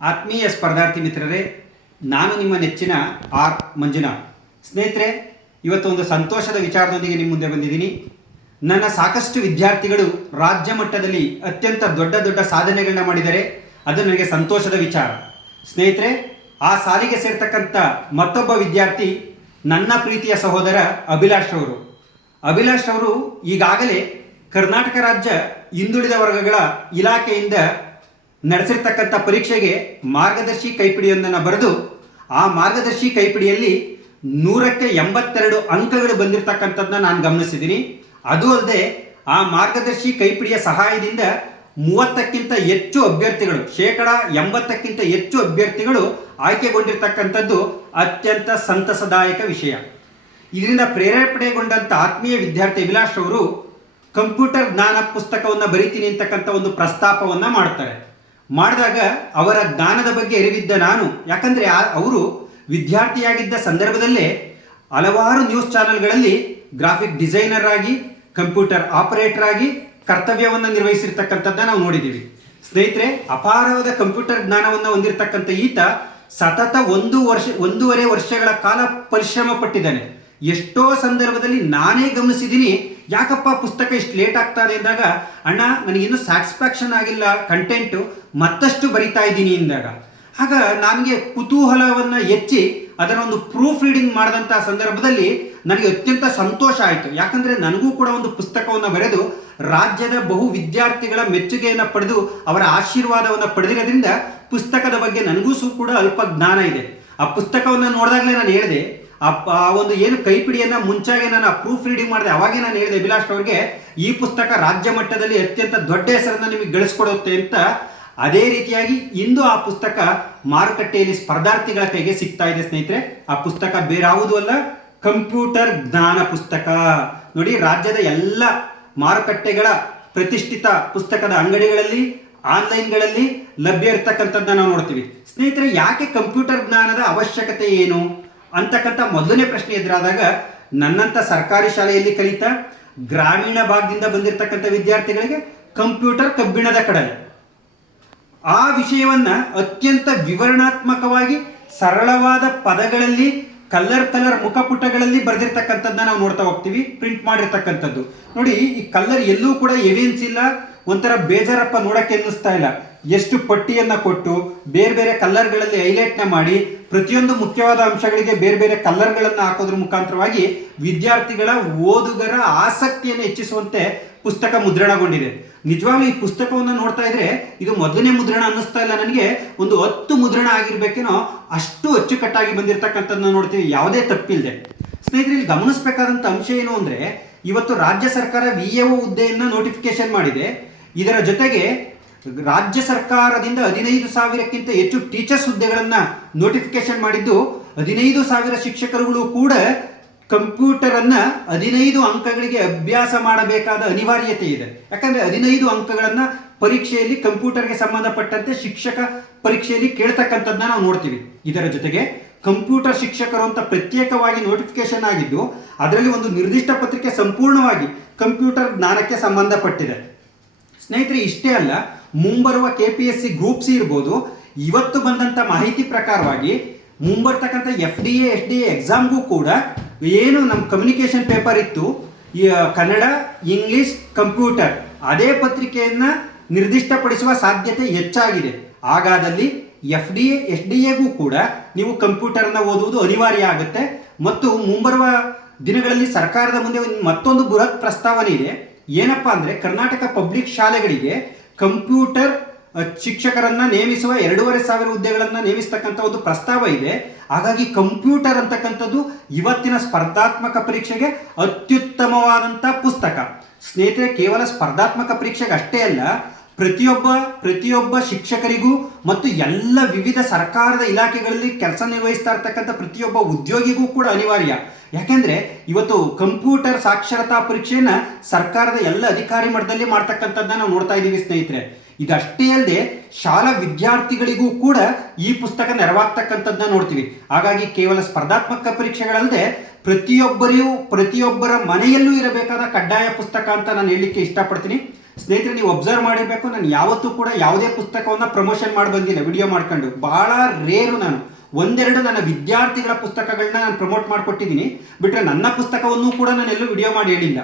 ಆತ್ಮೀಯ ಸ್ಪರ್ಧಾರ್ಥಿ ಮಿತ್ರರೇ, ನಾನು ನಿಮ್ಮ ನೆಚ್ಚಿನ ಆರ್ ಮಂಜುನಾಥ್. ಸ್ನೇಹಿತರೆ, ಇವತ್ತು ಒಂದು ಸಂತೋಷದ ವಿಚಾರದೊಂದಿಗೆ ನಿಮ್ಮ ಮುಂದೆ ಬಂದಿದ್ದೀನಿ. ನನ್ನ ಸಾಕಷ್ಟು ವಿದ್ಯಾರ್ಥಿಗಳು ರಾಜ್ಯ ಮಟ್ಟದಲ್ಲಿ ಅತ್ಯಂತ ದೊಡ್ಡ ದೊಡ್ಡ ಸಾಧನೆಗಳನ್ನ ಮಾಡಿದ್ದಾರೆ. ಅದು ನನಗೆ ಸಂತೋಷದ ವಿಚಾರ. ಸ್ನೇಹಿತರೆ, ಆ ಸಾಲಿಗೆ ಸೇರ್ತಕ್ಕಂಥ ಮತ್ತೊಬ್ಬ ವಿದ್ಯಾರ್ಥಿ ನನ್ನ ಪ್ರೀತಿಯ ಸಹೋದರ ಅಭಿಲಾಷ್ ಅವರು. ಅಭಿಲಾಷ್ ಅವರು ಈಗಾಗಲೇ ಕರ್ನಾಟಕ ರಾಜ್ಯ ಹಿಂದುಳಿದ ವರ್ಗಗಳ ಇಲಾಖೆಯಿಂದ ನಡೆಸಿರ್ತಕ್ಕಂಥ ಪರೀಕ್ಷೆಗೆ ಮಾರ್ಗದರ್ಶಿ ಕೈಪಿಡಿಯೊಂದನ್ನು ಬರೆದು ಆ ಮಾರ್ಗದರ್ಶಿ ಕೈಪಿಡಿಯಲ್ಲಿ 182 ಅಂಕಗಳು ಬಂದಿರತಕ್ಕಂಥದ್ದನ್ನ ನಾನು ಗಮನಿಸಿದ್ದೀನಿ. ಅದು ಅಲ್ಲದೆ ಆ ಮಾರ್ಗದರ್ಶಿ ಕೈಪಿಡಿಯ ಸಹಾಯದಿಂದ 30ಕ್ಕಿಂತ ಹೆಚ್ಚು ಅಭ್ಯರ್ಥಿಗಳು, 80%ಕ್ಕಿಂತ ಹೆಚ್ಚು ಅಭ್ಯರ್ಥಿಗಳು ಆಯ್ಕೆಗೊಂಡಿರ್ತಕ್ಕಂಥದ್ದು ಅತ್ಯಂತ ಸಂತಸದಾಯಕ ವಿಷಯ. ಇದರಿಂದ ಪ್ರೇರೇಪಣೆಗೊಂಡಂಥ ಆತ್ಮೀಯ ವಿದ್ಯಾರ್ಥಿ ಅಭಿಲಾಷ್ ಅವರು ಕಂಪ್ಯೂಟರ್ ಜ್ಞಾನ ಪುಸ್ತಕವನ್ನು ಬರಿತೀನಿ ಅಂತಕ್ಕಂಥ ಒಂದು ಪ್ರಸ್ತಾಪವನ್ನು ಮಾಡ್ತಾರೆ. ಮಾಡಿದಾಗ ಅವರ ಜ್ಞಾನದ ಬಗ್ಗೆ ಅರಿವಿದ್ದ ನಾನು, ಯಾಕಂದರೆ ಅವರು ವಿದ್ಯಾರ್ಥಿಯಾಗಿದ್ದ ಸಂದರ್ಭದಲ್ಲೇ ಹಲವಾರು ನ್ಯೂಸ್ ಚಾನೆಲ್ಗಳಲ್ಲಿ ಗ್ರಾಫಿಕ್ ಡಿಸೈನರ್ ಆಗಿ, ಕಂಪ್ಯೂಟರ್ ಆಪರೇಟರ್ ಆಗಿ ಕರ್ತವ್ಯವನ್ನು ನಿರ್ವಹಿಸಿರ್ತಕ್ಕಂಥದ್ದನ್ನು ನಾವು ನೋಡಿದ್ದೀವಿ. ಸ್ನೇಹಿತರೆ, ಅಪಾರವಾದ ಕಂಪ್ಯೂಟರ್ ಜ್ಞಾನವನ್ನು ಹೊಂದಿರತಕ್ಕಂಥ ಈತ ಸತತ 1.5 ವರ್ಷಗಳ ಕಾಲ ಪರಿಶ್ರಮ ಪಟ್ಟಿದ್ದಾನೆ. ಎಷ್ಟೋ ಸಂದರ್ಭದಲ್ಲಿ ನಾನೇ ಗಮನಿಸಿದ್ದೀನಿ, ಯಾಕಪ್ಪ ಪುಸ್ತಕ ಇಷ್ಟು ಲೇಟ್ ಆಗ್ತಾನೆ ಅಂದಾಗ, ಅಣ್ಣ ನನಗಿನ್ನೂ ಸ್ಯಾಟಿಸ್ಫ್ಯಾಕ್ಷನ್ ಆಗಿಲ್ಲ ಕಂಟೆಂಟು, ಮತ್ತಷ್ಟು ಬರಿತಾ ಇದ್ದೀನಿ ಎಂದಾಗ ಆಗ ನನಗೆ ಕುತೂಹಲವನ್ನು ಹೆಚ್ಚಿ ಅದರ ಒಂದು ಪ್ರೂಫ್ ರೀಡಿಂಗ್ ಮಾಡಿದಂಥ ಸಂದರ್ಭದಲ್ಲಿ ನನಗೆ ಅತ್ಯಂತ ಸಂತೋಷ ಆಯಿತು. ಯಾಕಂದರೆ ನನಗೂ ಕೂಡ ಒಂದು ಪುಸ್ತಕವನ್ನು ಬರೆದು ರಾಜ್ಯದ ಬಹು ವಿದ್ಯಾರ್ಥಿಗಳ ಮೆಚ್ಚುಗೆಯನ್ನು ಪಡೆದು ಅವರ ಆಶೀರ್ವಾದವನ್ನು ಪಡೆದಿರೋದ್ರಿಂದ ಪುಸ್ತಕದ ಬಗ್ಗೆ ನನಗೂ ಕೂಡ ಅಲ್ಪ ಜ್ಞಾನ ಇದೆ. ಆ ಪುಸ್ತಕವನ್ನು ನೋಡಿದಾಗಲೇ ನಾನು ಹೇಳಿದೆ, ಆ ಒಂದು ಏನು ಕೈಪಿಡಿಯನ್ನು ಮುಂಚಾಗೆ ನಾನು ಆ ಪ್ರೂಫ್ ರೀಡಿಂಗ್ ಮಾಡಿದೆ, ಅವಾಗೇ ನಾನು ಹೇಳಿದೆ ಅಭಿಲಾಷ್ ಅವ್ರಿಗೆ, ಈ ಪುಸ್ತಕ ರಾಜ್ಯ ಮಟ್ಟದಲ್ಲಿ ಅತ್ಯಂತ ದೊಡ್ಡ ಹೆಸರನ್ನು ನಿಮಗೆ ಗಳಿಸ್ಕೊಡುತ್ತೆ ಅಂತ. ಅದೇ ರೀತಿಯಾಗಿ ಇಂದು ಆ ಪುಸ್ತಕ ಮಾರುಕಟ್ಟೆಯಲ್ಲಿ ಸ್ಪರ್ಧಾರ್ಥಿಗಳ ಕೈಗೆ ಸಿಗ್ತಾ ಇದೆ. ಸ್ನೇಹಿತರೆ, ಆ ಪುಸ್ತಕ ಬೇರಾವುದೂ ಅಲ್ಲ, ಕಂಪ್ಯೂಟರ್ ಜ್ಞಾನ ಪುಸ್ತಕ. ನೋಡಿ, ರಾಜ್ಯದ ಎಲ್ಲ ಮಾರುಕಟ್ಟೆಗಳ ಪ್ರತಿಷ್ಠಿತ ಪುಸ್ತಕದ ಅಂಗಡಿಗಳಲ್ಲಿ, ಆನ್ಲೈನ್ಗಳಲ್ಲಿ ಲಭ್ಯ ಇರತಕ್ಕಂಥದ್ದನ್ನ ನಾವು ನೋಡ್ತೀವಿ. ಸ್ನೇಹಿತರೆ, ಯಾಕೆ ಕಂಪ್ಯೂಟರ್ ಜ್ಞಾನದ ಅವಶ್ಯಕತೆ ಏನು ಅಂತಕ್ಕಂಥ ಮೊದಲನೇ ಪ್ರಶ್ನೆ ಎದುರಾದಾಗ, ನನ್ನಂಥ ಸರ್ಕಾರಿ ಶಾಲೆಯಲ್ಲಿ ಕಲಿತಾ ಗ್ರಾಮೀಣ ಭಾಗದಿಂದ ಬಂದಿರತಕ್ಕಂಥ ವಿದ್ಯಾರ್ಥಿಗಳಿಗೆ ಕಂಪ್ಯೂಟರ್ ಕಬ್ಬಿಣದ ಕಡಲೆ, ಆ ವಿಷಯವನ್ನ ಅತ್ಯಂತ ವಿವರಣಾತ್ಮಕವಾಗಿ ಸರಳವಾದ ಪದಗಳಲ್ಲಿ ಕಲರ್ ಮುಖಪುಟಗಳಲ್ಲಿ ಬರೆದಿರ್ತಕ್ಕಂಥದ್ದನ್ನ ನಾವು ನೋಡ್ತಾ ಹೋಗ್ತೀವಿ. ಪ್ರಿಂಟ್ ಮಾಡಿರ್ತಕ್ಕಂಥದ್ದು ನೋಡಿ, ಈ ಕಲರ್ ಎಲ್ಲೂ ಕೂಡ ಎವಿಯನ್ಸ್ ಒಂಥರ ಬೇಜಾರಪ್ಪ ನೋಡಕ್ಕೆ ಅನ್ನಿಸ್ತಾ ಇಲ್ಲ. ಎಷ್ಟು ಪಟ್ಟಿಯನ್ನು ಕೊಟ್ಟು ಬೇರೆ ಬೇರೆ ಕಲರ್ಗಳಲ್ಲಿ ಹೈಲೈಟ್ನ ಮಾಡಿ ಪ್ರತಿಯೊಂದು ಮುಖ್ಯವಾದ ಅಂಶಗಳಿಗೆ ಬೇರೆ ಬೇರೆ ಕಲರ್ಗಳನ್ನು ಹಾಕೋದ್ರ ಮುಖಾಂತರವಾಗಿ ವಿದ್ಯಾರ್ಥಿಗಳ ಓದುಗರ ಆಸಕ್ತಿಯನ್ನು ಹೆಚ್ಚಿಸುವಂತೆ ಪುಸ್ತಕ ಮುದ್ರಣಗೊಂಡಿದೆ. ನಿಜವಾಗ್ಲೂ ಈ ಪುಸ್ತಕವನ್ನು ನೋಡ್ತಾ ಇದ್ರೆ ಇದು ಮೊದಲನೇ ಮುದ್ರಣ ಅನ್ನಿಸ್ತಾ ಇಲ್ಲ ನನಗೆ, ಒಂದು 10 ಮುದ್ರಣ ಆಗಿರ್ಬೇಕೇನೋ, ಅಷ್ಟು ಅಚ್ಚುಕಟ್ಟಾಗಿ ಬಂದಿರತಕ್ಕಂಥದ್ದನ್ನ ನೋಡ್ತೀವಿ, ಯಾವುದೇ ತಪ್ಪಿಲ್ಲದೆ. ಸ್ನೇಹಿತರೆ, ಇಲ್ಲಿ ಗಮನಿಸಬೇಕಾದಂಥ ಅಂಶ ಏನು ಅಂದರೆ, ಇವತ್ತು ರಾಜ್ಯ ಸರ್ಕಾರ VAO ಹುದ್ದೆಯನ್ನು ನೋಟಿಫಿಕೇಶನ್ ಮಾಡಿದೆ. ಇದರ ಜೊತೆಗೆ ರಾಜ್ಯ ಸರ್ಕಾರದಿಂದ 15,000ಕ್ಕಿಂತ ಹೆಚ್ಚು ಟೀಚರ್ಸ್ ಹುದ್ದೆಗಳನ್ನು ನೋಟಿಫಿಕೇಶನ್ ಮಾಡಿದ್ದು, 15,000 ಶಿಕ್ಷಕರುಗಳು ಕೂಡ ಕಂಪ್ಯೂಟರನ್ನು 15 ಅಂಕಗಳಿಗೆ ಅಭ್ಯಾಸ ಮಾಡಬೇಕಾದ ಅನಿವಾರ್ಯತೆ ಇದೆ. ಯಾಕಂದರೆ 15 ಅಂಕಗಳನ್ನು ಪರೀಕ್ಷೆಯಲ್ಲಿ ಕಂಪ್ಯೂಟರ್ಗೆ ಸಂಬಂಧಪಟ್ಟಂತೆ ಶಿಕ್ಷಕ ಪರೀಕ್ಷೆಯಲ್ಲಿ ಕೇಳ್ತಕ್ಕಂಥದ್ದನ್ನ ನಾವು ನೋಡ್ತೀವಿ. ಇದರ ಜೊತೆಗೆ ಕಂಪ್ಯೂಟರ್ ಶಿಕ್ಷಕರು ಅಂತ ಪ್ರತ್ಯೇಕವಾಗಿ ನೋಟಿಫಿಕೇಶನ್ ಆಗಿದ್ದು, ಅದರಲ್ಲಿ ಒಂದು ನಿರ್ದಿಷ್ಟ ಪತ್ರಿಕೆ ಸಂಪೂರ್ಣವಾಗಿ ಕಂಪ್ಯೂಟರ್ ಜ್ಞಾನಕ್ಕೆ ಸಂಬಂಧಪಟ್ಟಿದೆ. ಸ್ನೇಹಿತರೆ, ಇಷ್ಟೇ ಅಲ್ಲ, ಮುಂಬರುವ KPSC ಗ್ರೂಪ್ ಸಿ ಇರ್ಬೋದು, ಇವತ್ತು ಬಂದಂಥ ಮಾಹಿತಿ ಪ್ರಕಾರವಾಗಿ ಮುಂಬರ್ತಕ್ಕಂಥ FDA SDA ಎಕ್ಸಾಮ್ಗೂ ಕೂಡ ಏನು ನಮ್ಮ ಕಮ್ಯುನಿಕೇಷನ್ ಪೇಪರ್ ಇತ್ತು, ಈ ಕನ್ನಡ, ಇಂಗ್ಲಿಷ್, ಕಂಪ್ಯೂಟರ್, ಅದೇ ಪತ್ರಿಕೆಯನ್ನು ನಿರ್ದಿಷ್ಟಪಡಿಸುವ ಸಾಧ್ಯತೆ ಹೆಚ್ಚಾಗಿದೆ. ಹಾಗಾದಲ್ಲಿ FDA SDAಗೂ ಕೂಡ ನೀವು ಕಂಪ್ಯೂಟರ್ನ ಓದುವುದು ಅನಿವಾರ್ಯ ಆಗುತ್ತೆ. ಮತ್ತು ಮುಂಬರುವ ದಿನಗಳಲ್ಲಿ ಸರ್ಕಾರದ ಮುಂದೆ ಮತ್ತೊಂದು ಬೃಹತ್ ಪ್ರಸ್ತಾವನೆ ಇದೆ. ಏನಪ್ಪ ಅಂದರೆ, ಕರ್ನಾಟಕ ಪಬ್ಲಿಕ್ ಶಾಲೆಗಳಿಗೆ ಕಂಪ್ಯೂಟರ್ ಶಿಕ್ಷಕರನ್ನು ನೇಮಿಸುವ 2,500 ಹುದ್ದೆಗಳನ್ನು ನೇಮಿಸ್ತಕ್ಕಂಥ ಒಂದು ಪ್ರಸ್ತಾವ ಇದೆ. ಹಾಗಾಗಿ ಕಂಪ್ಯೂಟರ್ ಅಂತಕ್ಕಂಥದ್ದು ಇವತ್ತಿನ ಸ್ಪರ್ಧಾತ್ಮಕ ಪರೀಕ್ಷೆಗೆ ಅತ್ಯುತ್ತಮವಾದಂಥ ಪುಸ್ತಕ. ಸ್ನೇಹಿತರೆ, ಕೇವಲ ಸ್ಪರ್ಧಾತ್ಮಕ ಪರೀಕ್ಷೆಗೆ ಅಷ್ಟೇ ಅಲ್ಲ, ಪ್ರತಿಯೊಬ್ಬ ಶಿಕ್ಷಕರಿಗೂ ಮತ್ತು ಎಲ್ಲ ವಿವಿಧ ಸರ್ಕಾರದ ಇಲಾಖೆಗಳಲ್ಲಿ ಕೆಲಸ ನಿರ್ವಹಿಸ್ತಾ ಇರ್ತಕ್ಕಂಥ ಪ್ರತಿಯೊಬ್ಬ ಉದ್ಯೋಗಿಗೂ ಕೂಡ ಅನಿವಾರ್ಯ. ಯಾಕೆಂದರೆ ಇವತ್ತು ಕಂಪ್ಯೂಟರ್ ಸಾಕ್ಷರತಾ ಪರೀಕ್ಷೆಯನ್ನು ಸರ್ಕಾರದ ಎಲ್ಲ ಅಧಿಕಾರಿ ಮಟ್ಟದಲ್ಲಿ ಮಾಡ್ತಕ್ಕಂಥದ್ದನ್ನ ನಾವು ನೋಡ್ತಾ ಇದ್ದೀವಿ. ಸ್ನೇಹಿತರೆ, ಇದಷ್ಟೇ ಅಲ್ಲದೆ ಶಾಲಾ ವಿದ್ಯಾರ್ಥಿಗಳಿಗೂ ಕೂಡ ಈ ಪುಸ್ತಕ ನೆರವಾಗ್ತಕ್ಕಂಥದ್ದನ್ನ ನೋಡ್ತೀವಿ. ಹಾಗಾಗಿ ಕೇವಲ ಸ್ಪರ್ಧಾತ್ಮಕ ಪರೀಕ್ಷೆಗಳಲ್ಲದೆ ಪ್ರತಿಯೊಬ್ಬರ ಮನೆಯಲ್ಲೂ ಇರಬೇಕಾದ ಕಡ್ಡಾಯ ಪುಸ್ತಕ ಅಂತ ನಾನು ಹೇಳಲಿಕ್ಕೆ ಇಷ್ಟಪಡ್ತೀನಿ. ಸ್ನೇಹಿತರೆ, ನೀವು ಅಬ್ಸರ್ವ್ ಮಾಡಿರಬೇಕು, ನಾನು ಯಾವತ್ತೂ ಕೂಡ ಯಾವುದೇ ಪುಸ್ತಕವನ್ನು ಪ್ರಮೋಷನ್ ಮಾಡಿ ಬಂದಿಲ್ಲ ವಿಡಿಯೋ ಮಾಡ್ಕೊಂಡು. ಭಾಳ ರೇರು. ನಾನು ಒಂದೆರಡು ನನ್ನ ವಿದ್ಯಾರ್ಥಿಗಳ ಪುಸ್ತಕಗಳನ್ನ ನಾನು ಪ್ರಮೋಟ್ ಮಾಡಿಕೊಟ್ಟಿದ್ದೀನಿ, ಬಿಟ್ಟರೆ ನನ್ನ ಪುಸ್ತಕವನ್ನು ಕೂಡ ನಾನು ಎಲ್ಲೂ ವಿಡಿಯೋ ಮಾಡಿ ಹೇಳಿಲ್ಲ.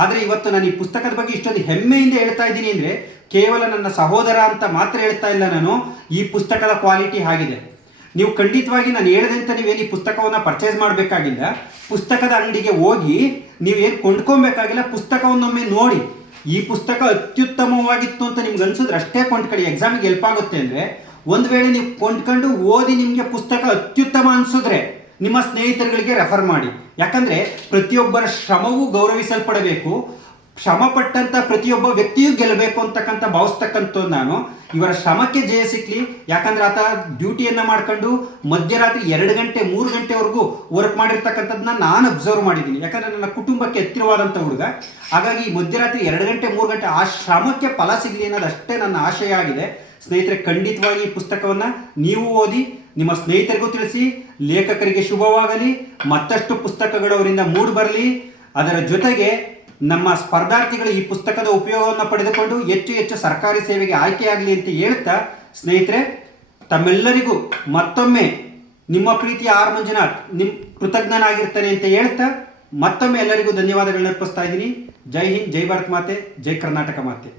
ಆದರೆ ಇವತ್ತು ನಾನು ಈ ಪುಸ್ತಕದ ಬಗ್ಗೆ ಇಷ್ಟೊಂದು ಹೆಮ್ಮೆಯಿಂದ ಹೇಳ್ತಾ ಇದ್ದೀನಿ ಅಂದರೆ ಕೇವಲ ನನ್ನ ಸಹೋದರ ಅಂತ ಮಾತ್ರ ಹೇಳ್ತಾ ಇಲ್ಲ ನಾನು. ಈ ಪುಸ್ತಕದ ಕ್ವಾಲಿಟಿ ಆಗಿದೆ. ನೀವು ಖಂಡಿತವಾಗಿ ನಾನು ಹೇಳಿದಂತೆ ನೀವೇನು ಈ ಪುಸ್ತಕವನ್ನು ಪರ್ಚೇಸ್ ಮಾಡಬೇಕಾಗಿಲ್ಲ. ಪುಸ್ತಕದ ಅಂಗಡಿಗೆ ಹೋಗಿ ನೀವೇನು ಕೊಂಡ್ಕೊಬೇಕಾಗಿಲ್ಲ, ಪುಸ್ತಕವನ್ನೊಮ್ಮೆ ನೋಡಿ. ಈ ಪುಸ್ತಕ ಅತ್ಯುತ್ತಮವಾಗಿತ್ತು ಅಂತ ನಿಮ್ಗೆ ಅನ್ಸಿದ್ರೆ ಅಷ್ಟೇ ಕೊಂಡ್ಕೊಳ್ಳಿ. ಎಕ್ಸಾಮಿಗೆ ಹೆಲ್ಪ್ ಆಗುತ್ತೆ ಅಂದರೆ, ಒಂದು ವೇಳೆ ನೀವು ಕೊಂಡ್ಕೊಂಡು ಓದಿ ನಿಮಗೆ ಪುಸ್ತಕ ಅತ್ಯುತ್ತಮ ಅನಿಸಿದ್ರೆ ನಿಮ್ಮ ಸ್ನೇಹಿತರುಗಳಿಗೆ ರೆಫರ್ ಮಾಡಿ. ಯಾಕಂದರೆ ಪ್ರತಿಯೊಬ್ಬರ ಶ್ರಮವೂ ಗೌರವಿಸಲ್ಪಡಬೇಕು. ಶ್ರಮಪಟ್ಟಂಥ ಪ್ರತಿಯೊಬ್ಬ ವ್ಯಕ್ತಿಯೂ ಗೆಲ್ಲಬೇಕು ಅಂತಕ್ಕಂಥ ಭಾವಿಸ್ತಕ್ಕಂಥ ನಾನು. ಇವರ ಶ್ರಮಕ್ಕೆ ಜಯ ಸಿಕ್ಕಲಿ. ಯಾಕಂದರೆ ಆತ ಡ್ಯೂಟಿಯನ್ನು ಮಾಡ್ಕೊಂಡು ಮಧ್ಯರಾತ್ರಿ 2 ಗಂಟೆ 3 ಗಂಟೆವರೆಗೂ ವರ್ಕ್ ಮಾಡಿರ್ತಕ್ಕಂಥದ್ದನ್ನ ನಾನು ಅಬ್ಸರ್ವ್ ಮಾಡಿದ್ದೀನಿ. ಯಾಕಂದರೆ ನನ್ನ ಕುಟುಂಬಕ್ಕೆ ಹತ್ತಿರವಾದಂಥ ಹುಡುಗ. ಹಾಗಾಗಿ ಮಧ್ಯರಾತ್ರಿ 2 ಗಂಟೆ 3 ಗಂಟೆ ಆ ಶ್ರಮಕ್ಕೆ ಫಲ ಸಿಗಲಿ ಅನ್ನೋದಷ್ಟೇ ನನ್ನ ಆಶಯ ಆಗಿದೆ. ಸ್ನೇಹಿತರೆ, ಖಂಡಿತವಾಗಿ ಈ ಪುಸ್ತಕವನ್ನು ನೀವು ಓದಿ, ನಿಮ್ಮ ಸ್ನೇಹಿತರಿಗೂ ತಿಳಿಸಿ. ಲೇಖಕರಿಗೆ ಶುಭವಾಗಲಿ. ಮತ್ತಷ್ಟು ಪುಸ್ತಕಗಳು ಅವರಿಂದ ಮೂಡಿ ಬರಲಿ. ಅದರ ಜೊತೆಗೆ ನಮ್ಮ ಸ್ಪರ್ಧಾರ್ಥಿಗಳು ಈ ಪುಸ್ತಕದ ಉಪಯೋಗವನ್ನು ಪಡೆದುಕೊಂಡು ಹೆಚ್ಚು ಹೆಚ್ಚು ಸರ್ಕಾರಿ ಸೇವೆಗೆ ಆಯ್ಕೆಯಾಗಲಿ ಅಂತ ಹೇಳ್ತಾ, ಸ್ನೇಹಿತರೆ, ತಮ್ಮೆಲ್ಲರಿಗೂ ಮತ್ತೊಮ್ಮೆ ನಿಮ್ಮ ಪ್ರೀತಿಯ ಆರ್ ಮಂಜುನಾಥ್ ಕೃತಜ್ಞನಾಗಿರ್ತಾನೆ ಅಂತ ಹೇಳ್ತಾ ಮತ್ತೊಮ್ಮೆ ಎಲ್ಲರಿಗೂ ಧನ್ಯವಾದಗಳನ್ನ ಅರ್ಪಿಸ್ತಾ ಇದ್ದೀನಿ. ಜೈ ಹಿಂದ್, ಜೈ ಭಾರತ್ ಮಾತೆ, ಜೈ ಕರ್ನಾಟಕ ಮಾತೆ.